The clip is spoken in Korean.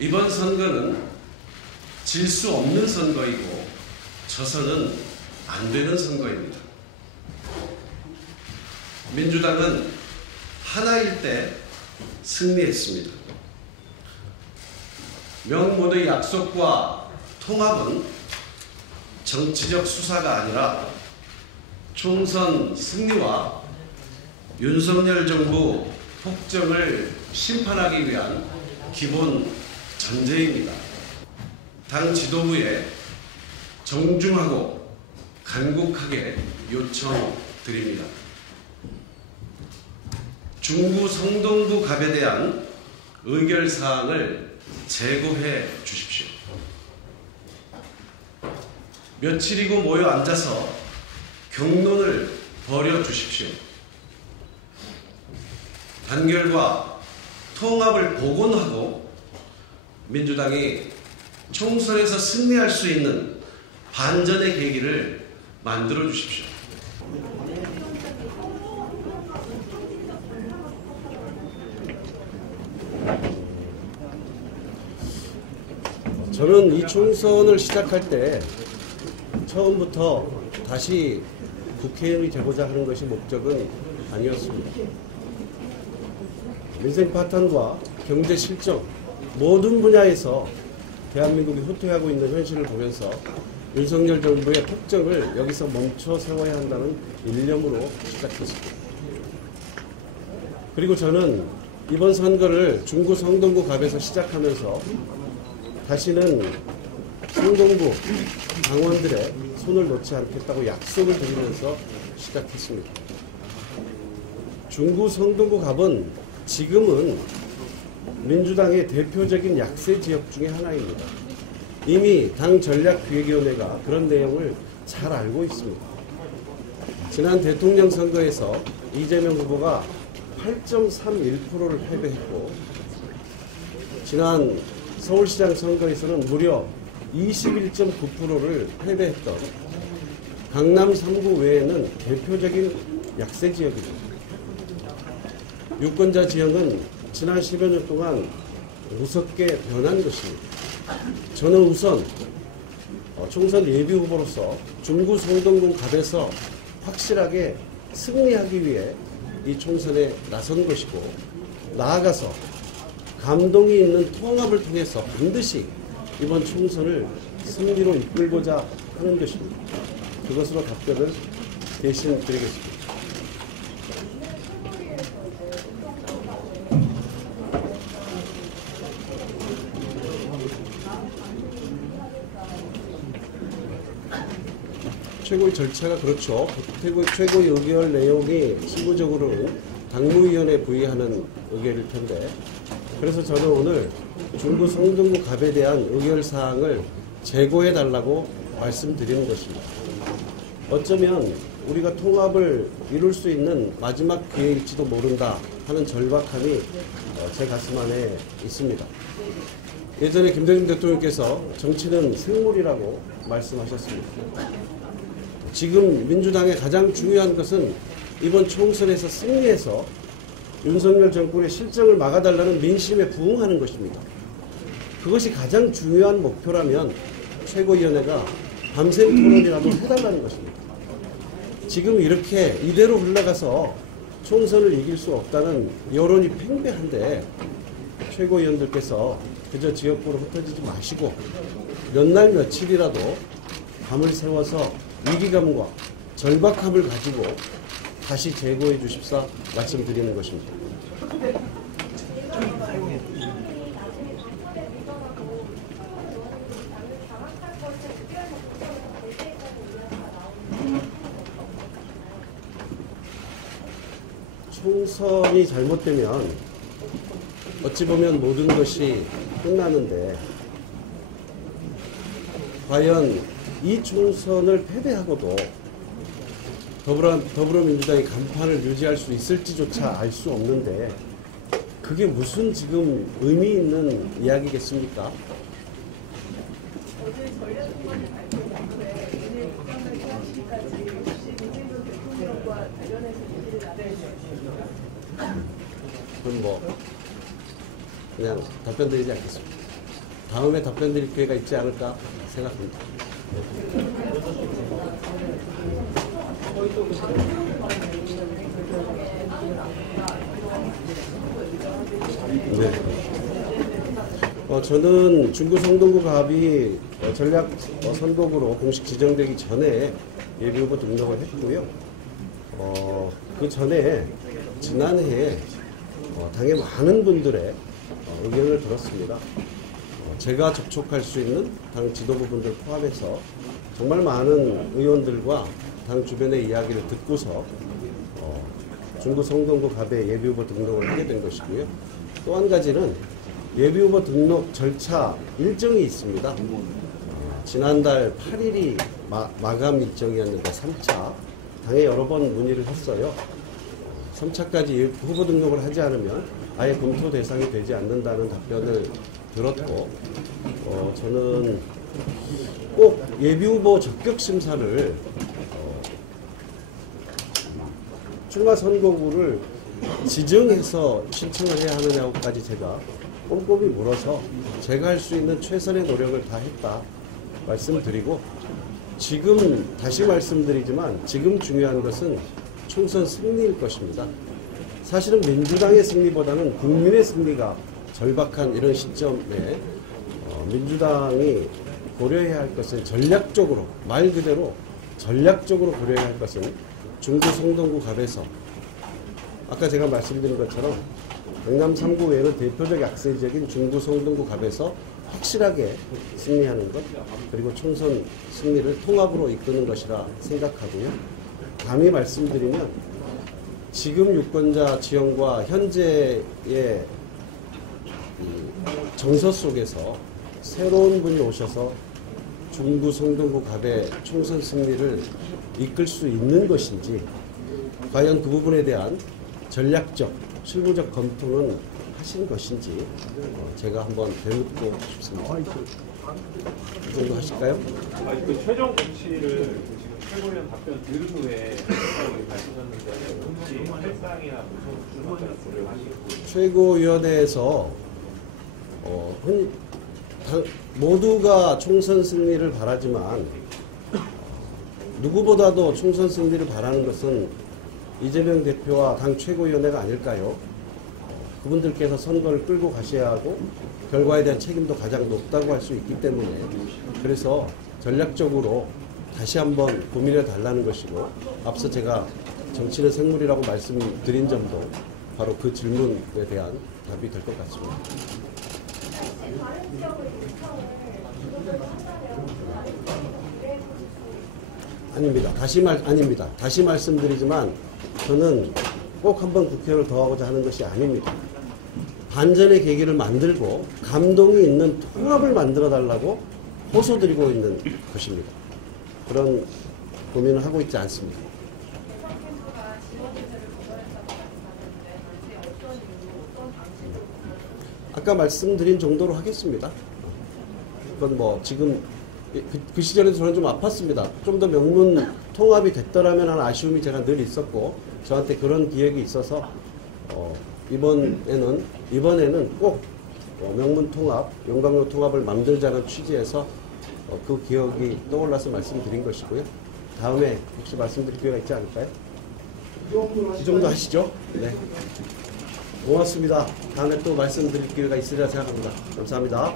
이번 선거는 질 수 없는 선거이고 져서는 안 되는 선거입니다. 민주당은 하나일 때 승리했습니다. 명문의 약속과 통합은 정치적 수사가 아니라 총선 승리와 윤석열 정부 폭정을 심판하기 위한 기본 전제입니다. 당 지도부에 정중하고 간곡하게 요청드립니다. 중구 성동구 갑에 대한 의결사항을 제고해 주십시오. 며칠이고 모여 앉아서 경론을 벌여 주십시오. 단결과 통합을 복원하고 민주당이 총선에서 승리할 수 있는 반전의 계기를 만들어 주십시오. 저는 이 총선을 시작할 때 처음부터 다시 국회의원이 되고자 하는 것이 목적은 아니었습니다. 민생 파탄과 경제 실정 모든 분야에서 대한민국이 후퇴하고 있는 현실을 보면서 윤석열 정부의 폭정을 여기서 멈춰 세워야 한다는 일념으로 시작했습니다. 그리고 저는 이번 선거를 중구 성동구 갑에서 시작하면서 다시는 성동구 당원들의 손을 놓지 않겠다고 약속을 드리면서 시작했습니다. 중구 성동구 갑은 지금은 민주당의 대표적인 약세 지역 중에 하나입니다. 이미 당 전략기획위원회가 그런 내용을 잘 알고 있습니다. 지난 대통령 선거에서 이재명 후보가 8.31%를 패배했고 지난 서울시장 선거에서는 무려 21.9%를 패배했던 강남 3구 외에는 대표적인 약세 지역입니다. 유권자 지형은 지난 10여 년 동안 무섭게 변한 것입니다. 저는 우선 총선 예비 후보로서 중구 성동구 갑에서 확실하게 승리하기 위해 이 총선에 나선 것이고 나아가서 감동이 있는 통합을 통해서 반드시 이번 총선을 승리로 이끌고자 하는 것입니다. 그것으로 답변을 대신 드리겠습니다. 최고의 절차가 그렇죠. 최고의 의결 내용이 실무적으로는 당무위원회에 부의하는 의결일 텐데 그래서 저는 오늘 중구 성동구 갑에 대한 의결사항을 제고해달라고 말씀드리는 것입니다. 어쩌면 우리가 통합을 이룰 수 있는 마지막 기회일지도 모른다 하는 절박함이 제 가슴 안에 있습니다. 예전에 김대중 대통령께서 정치는 생물이라고 말씀하셨습니다. 지금 민주당의 가장 중요한 것은 이번 총선에서 승리해서 윤석열 정권의 실정을 막아달라는 민심에 부응하는 것입니다. 그것이 가장 중요한 목표라면 최고위원회가 밤샘 토론이라도 해달라는 것입니다. 지금 이렇게 이대로 흘러가서 총선을 이길 수 없다는 여론이 팽배한데 최고위원들께서 그저 지역구로 흩어지지 마시고 몇 날 며칠이라도 밤을 새워서 위기감과 절박함을 가지고 다시 제고해 주십사 말씀드리는 것입니다. 총선이 잘못되면 어찌 보면 모든 것이 끝나는데 과연 이 총선을 패배하고도 더불어민주당이 간판을 유지할 수 있을지조차 알 수 없는데 그게 무슨 지금 의미 있는 이야기겠습니까? 그럼 뭐 그냥 답변 드리지 않겠습니다. 다음에 답변 드릴 기회가 있지 않을까 생각합니다. 네. 저는 중구 성동구 갑이 전략 선거구로 공식 지정되기 전에 예비후보 등록을 했고요. 그 전에 지난해에 당의 많은 분들의 의견을 들었습니다. 제가 접촉할 수 있는 당 지도부분들 포함해서 정말 많은 의원들과 당 주변의 이야기를 듣고서 중구 성동구 갑의 예비후보 등록을 하게 된 것이고요. 또 한 가지는 예비후보 등록 절차 일정이 있습니다. 지난달 8일이 마감 일정이었는데 3차 당에 여러 번 문의를 했어요. 3차까지 후보 등록을 하지 않으면 아예 검토 대상이 되지 않는다는 답변을 들었고 저는 꼭 예비후보 적격심사를 출마 선거구를 지정해서 신청을 해야 하느냐고까지 제가 꼼꼼히 물어서 제가 할 수 있는 최선의 노력을 다 했다 말씀드리고, 지금 다시 말씀드리지만 지금 중요한 것은 총선 승리일 것입니다. 사실은 민주당의 승리보다는 국민의 승리가 절박한 이런 시점에 민주당이 고려해야 할 것은 전략적으로, 말 그대로 전략적으로 고려해야 할 것은 중구 성동구 갑에서 아까 제가 말씀드린 것처럼 경남 3구 외에는 대표적 약세적인 중구 성동구 갑에서 확실하게 승리하는 것, 그리고 총선 승리를 통합으로 이끄는 것이라 생각하고요. 감히 말씀드리면 지금 유권자 지형과 현재의 정서 속에서 새로운 분이 오셔서 중구 성동구 갑의 총선 승리를 이끌 수 있는 것인지, 과연 그 부분에 대한 전략적, 실무적 검토는 하신 것인지 제가 한번 되묻고 싶습니다. 이 정도 하실까요? 그 최종 공치를 지금 최고위원 답변 들은 후에 말씀하셨는데 혹시 탈당이나 무슨 고려하시고 최고위원회에서 모두가 총선 승리를 바라지만 누구보다도 총선 승리를 바라는 것은 이재명 대표와 당 최고위원회가 아닐까요? 그분들께서 선거를 끌고 가셔야 하고 결과에 대한 책임도 가장 높다고 할 수 있기 때문에, 그래서 전략적으로 다시 한번 고민해 달라는 것이고, 앞서 제가 정치는 생물이라고 말씀드린 점도 바로 그 질문에 대한 답이 될 것 같습니다. 아닙니다. 아닙니다. 다시 말씀드리지만 저는 꼭 한번 국회의원을 더 하고자 하는 것이 아닙니다. 반전의 계기를 만들고 감동이 있는 통합을 만들어 달라고 호소드리고 있는 것입니다. 그런 고민을 하고 있지 않습니다. 아까 말씀드린 정도로 하겠습니다. 그건 뭐 지금 그 시절에도 저는 좀 아팠습니다. 좀 더 명문 통합이 됐더라면 하는 아쉬움이 제가 늘 있었고, 저한테 그런 기획이 있어서 이번에는 꼭 명문 통합, 용광로 통합을 만들자는 취지에서 그 기억이 떠올라서 말씀드린 것이고요. 다음에 혹시 말씀드릴 기회가 있지 않을까요? 이 정도 하시죠? 네. 고맙습니다. 다음에 또 말씀드릴 기회가 있으리라 생각합니다. 감사합니다.